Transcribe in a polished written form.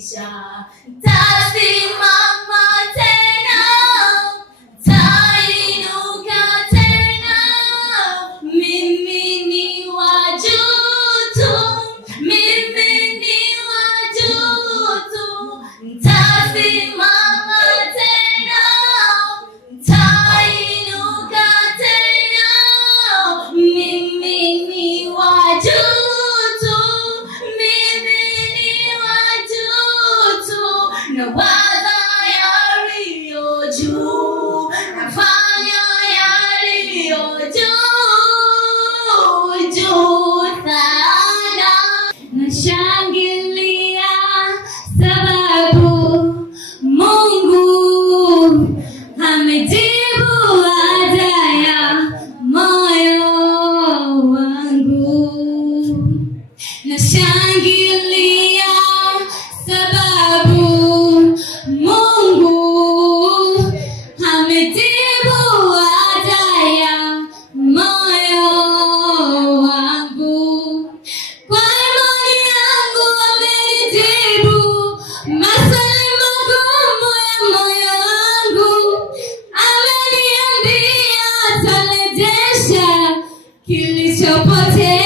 kutisha. Tasimama tena, tainuka tena. Mimi ni wa juu tu, mimi ni wa juu tu. Tasimama tena, tainuka tena. Mimi ni wa juu tu, mimi ni wa juu tu. Nawaza yaliyo juu, nafanya yaliyo juu, juu sana. Nashangilia sababu Mungu amejibu haja ya moyo wangu. Nashangilia sababu Mungu amejibu haja ya moyo wangu. Kwa imani yangu amenijibu maswali magumu ya moyo wangu. Ameniambia atarejesha kilichopotea.